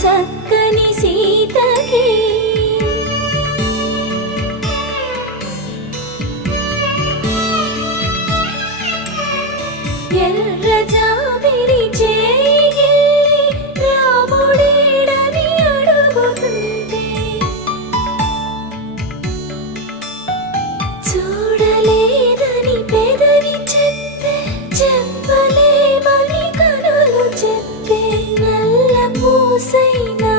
చక్కని సీతకి ఎర్ర జాబిలి చేయి రాముడేడని అడుగుతుంటే చూడలేదని పెదవి చెప్పే చెప్పలేమని కనులు చెప్పే నల్ల పూసైన